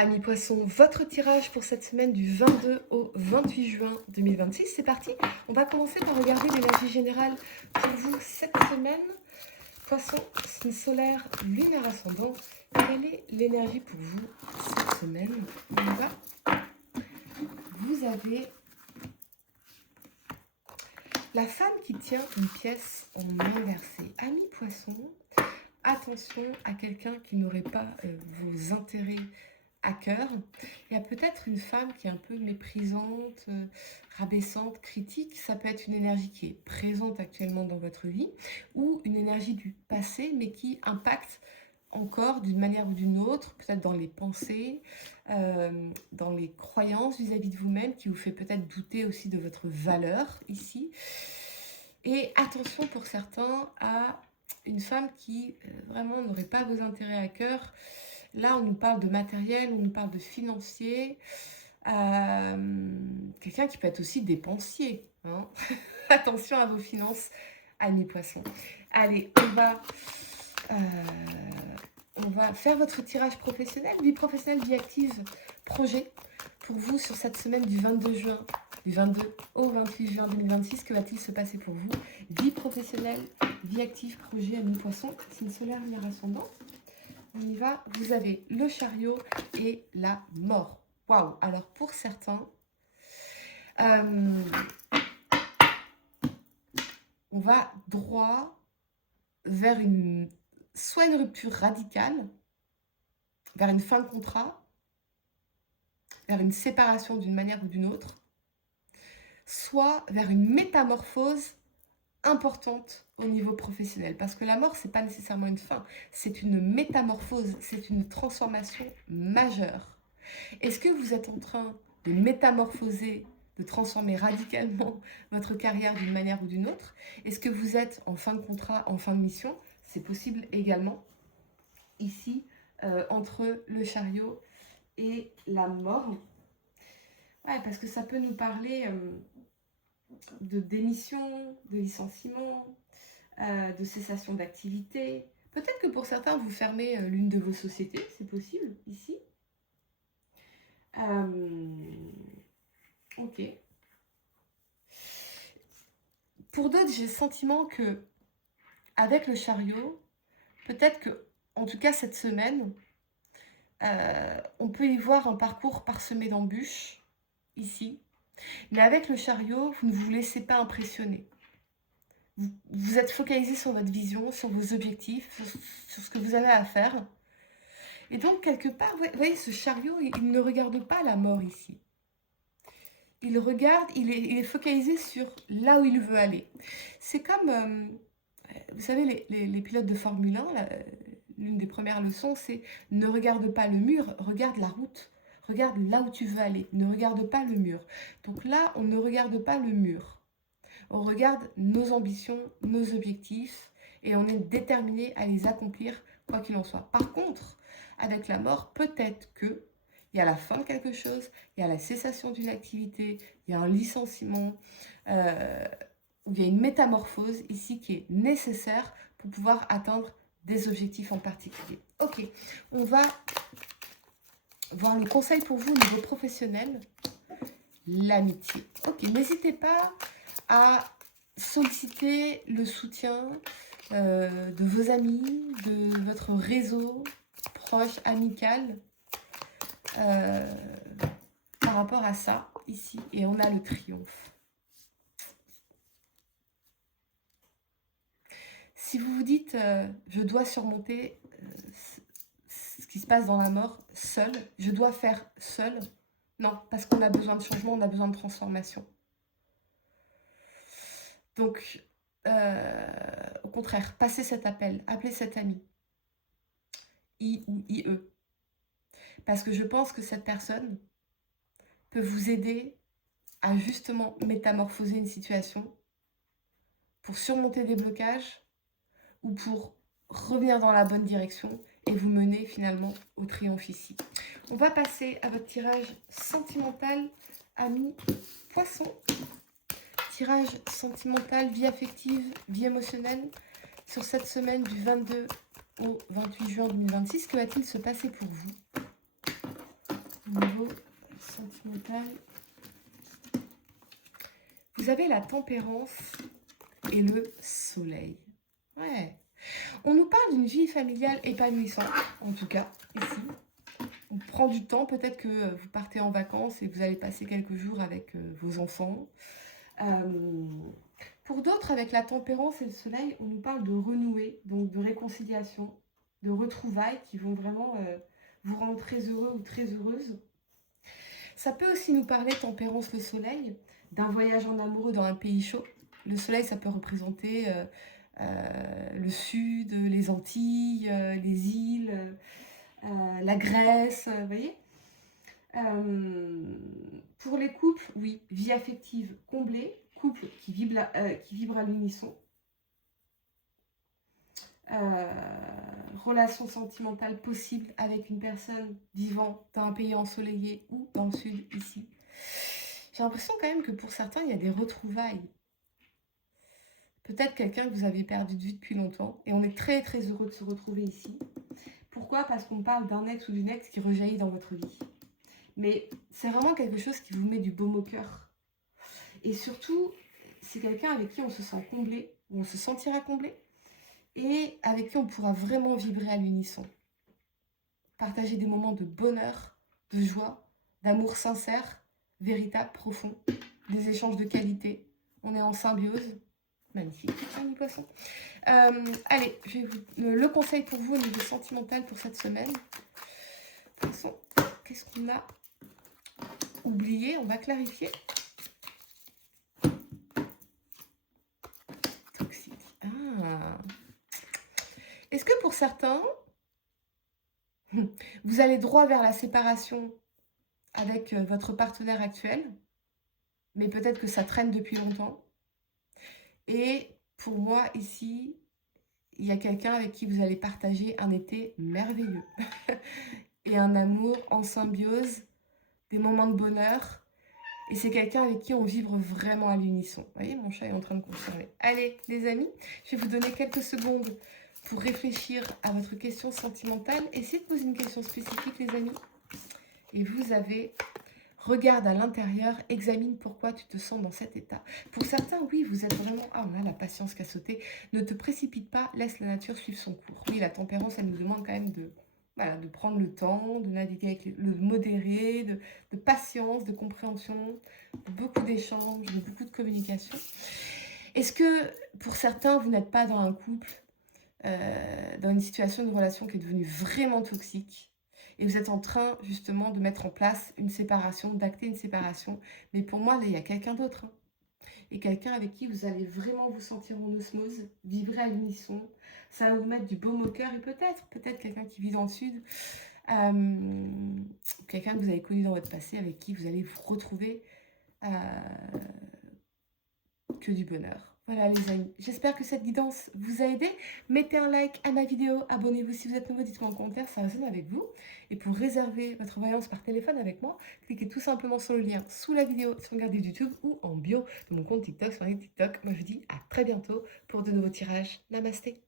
Amis poissons, votre tirage pour cette semaine du 22 au 28 juin 2026, c'est parti. On va commencer par regarder l'énergie générale pour vous cette semaine. Poisson, signe solaire, lunaire ascendant. Quelle est l'énergie pour vous cette semaine? On y va. Vous avez la femme qui tient une pièce en main inversée. Amis poissons, attention à quelqu'un qui n'aurait pas vos intérêts à cœur. Il y a peut-être une femme qui est un peu méprisante, rabaissante, critique. Ça peut être une énergie qui est présente actuellement dans votre vie ou une énergie du passé mais qui impacte encore d'une manière ou d'une autre, peut-être dans les pensées, dans les croyances vis-à-vis de vous-même, qui vous fait peut-être douter aussi de votre valeur ici. Et attention pour certains à une femme qui vraiment n'aurait pas vos intérêts à cœur. Là, on nous parle de matériel, on nous parle de financier. Quelqu'un qui peut être aussi dépensier. Hein. Attention à vos finances, amis poissons. Allez, on va faire votre tirage professionnel, vie professionnelle, vie active, projet. Pour vous, sur cette semaine du 22 juin, du 22 au 28 juin 2026, que va-t-il se passer pour vous? Vie professionnelle, vie active, projet, amis poissons, signe solaire, lunaire ascendante. On y va, vous avez le chariot et la mort. Waouh! Alors pour certains, on va droit vers soit une rupture radicale, vers une fin de contrat, vers une séparation d'une manière ou d'une autre, soit vers une métamorphose importante au niveau professionnel. Parce que la mort, ce n'est pas nécessairement une fin, c'est une métamorphose, c'est une transformation majeure. Est-ce que vous êtes en train de métamorphoser, de transformer radicalement votre carrière d'une manière ou d'une autre? Est-ce que vous êtes en fin de contrat, en fin de mission? C'est possible également ici, entre le chariot et la mort. Ouais, parce que ça peut nous parler de démission, de licenciement, de cessation d'activité. Peut-être que pour certains, vous fermez l'une de vos sociétés, c'est possible ici. Ok. Pour d'autres, j'ai le sentiment que avec le chariot, peut-être que, en tout cas cette semaine, on peut y voir un parcours parsemé d'embûches, ici. Mais avec le chariot, vous ne vous laissez pas impressionner. Vous êtes focalisé sur votre vision, sur vos objectifs, sur ce que vous avez à faire. Et donc, quelque part, vous voyez, ce chariot, il ne regarde pas la mort ici. Il regarde, il est focalisé sur là où il veut aller. C'est comme, vous savez, les pilotes de Formule 1, l'une des premières leçons, c'est ne regarde pas le mur, regarde la route. Regarde là où tu veux aller, ne regarde pas le mur. Donc là, on ne regarde pas le mur. On regarde nos ambitions, nos objectifs, et on est déterminé à les accomplir, quoi qu'il en soit. Par contre, avec la mort, peut-être que il y a la fin de quelque chose, il y a la cessation d'une activité, il y a un licenciement, où il y a une métamorphose ici qui est nécessaire pour pouvoir atteindre des objectifs en particulier. Ok, on va voir le conseil pour vous au niveau professionnel, l'amitié. Ok, n'hésitez pas à solliciter le soutien de vos amis, de votre réseau proche, amical, par rapport à ça, ici. Et on a le triomphe. Si vous vous dites, je dois surmonter ce qui se passe dans la mort seul, je dois faire seul, non, parce qu'on a besoin de changement, on a besoin de transformation. Donc, au contraire, passez cet appel, appelez cet ami, I ou IE. Parce que je pense que cette personne peut vous aider à justement métamorphoser une situation pour surmonter des blocages ou pour revenir dans la bonne direction et vous mener finalement au triomphe ici. On va passer à votre tirage sentimental, amis poissons. Tirage sentimental, vie affective, vie émotionnelle sur cette semaine du 22 au 28 juin 2026. Que va-t-il se passer pour vous? au niveau sentimental. Vous avez la tempérance et le soleil. Ouais. On nous parle d'une vie familiale épanouissante, en tout cas, ici. On prend du temps, peut-être que vous partez en vacances et vous allez passer quelques jours avec vos enfants. Euh, pour d'autres, avec la tempérance et le soleil, on nous parle de renouer, donc de réconciliation, de retrouvailles qui vont vraiment vous rendre très heureux ou très heureuse. Ça peut aussi nous parler, tempérance, le soleil, d'un voyage en amoureux dans un pays chaud. Le soleil, ça peut représenter le sud, les Antilles, les îles, la Grèce, vous voyez. Pour les couples, oui, vie affective comblée, couple qui vibre à l'unisson. Relation sentimentale possible avec une personne vivant dans un pays ensoleillé ou dans le sud, ici. J'ai l'impression quand même que pour certains, il y a des retrouvailles. Peut-être quelqu'un que vous avez perdu de vue depuis longtemps. Et on est très très heureux de se retrouver ici. Pourquoi? Parce qu'on parle d'un ex ou d'une ex qui rejaillit dans votre vie. Mais c'est vraiment quelque chose qui vous met du baume au cœur. Et surtout, c'est quelqu'un avec qui on se sent comblé, ou on se sentira comblé, et avec qui on pourra vraiment vibrer à l'unisson. Partager des moments de bonheur, de joie, d'amour sincère, véritable, profond, des échanges de qualité. On est en symbiose. Magnifique, ami poisson. Allez, je vais le conseil pour vous au niveau sentimental pour cette semaine. Poisson, qu'est-ce qu'on a oublié? On va clarifier. Toxique. Ah. Est-ce que pour certains, vous allez droit vers la séparation avec votre partenaire actuel, mais peut-être que ça traîne depuis longtemps. Et pour moi, ici, il y a quelqu'un avec qui vous allez partager un été merveilleux. Et un amour en symbiose, des moments de bonheur. Et c'est quelqu'un avec qui on vibre vraiment à l'unisson. Vous voyez, mon chat est en train de confirmer. Allez, les amis, je vais vous donner quelques secondes pour réfléchir à votre question sentimentale. Essayez de poser une question spécifique, les amis. Et vous avez... Regarde à l'intérieur, examine pourquoi tu te sens dans cet état. Pour certains, oui, vous êtes vraiment... Ah, on a la patience qui a sauté. Ne te précipite pas, laisse la nature suivre son cours. Oui, la tempérance, elle nous demande quand même de... Voilà, de prendre le temps, de naviguer avec le modéré, de patience, de compréhension, de beaucoup d'échanges, de beaucoup de communication. Est-ce que, pour certains, vous n'êtes pas dans un couple, dans une situation, une relation qui est devenue vraiment toxique et vous êtes en train, justement, de mettre en place une séparation, d'acter une séparation. Mais pour moi, là, il y a quelqu'un d'autre. Hein. Et quelqu'un avec qui vous allez vraiment vous sentir en osmose, vibrer à l'unisson. Ça va vous mettre du baume au cœur et peut-être quelqu'un qui vit dans le sud. Quelqu'un que vous avez connu dans votre passé, avec qui vous allez vous retrouver que du bonheur. Voilà les amis, j'espère que cette guidance vous a aidé. Mettez un like à ma vidéo, abonnez-vous si vous êtes nouveau, dites-moi en commentaire, ça résonne avec vous. Et pour réserver votre voyance par téléphone avec moi, cliquez tout simplement sur le lien sous la vidéo si vous regardez YouTube ou en bio de mon compte TikTok sur TikTok. Moi je vous dis à très bientôt pour de nouveaux tirages. Namasté.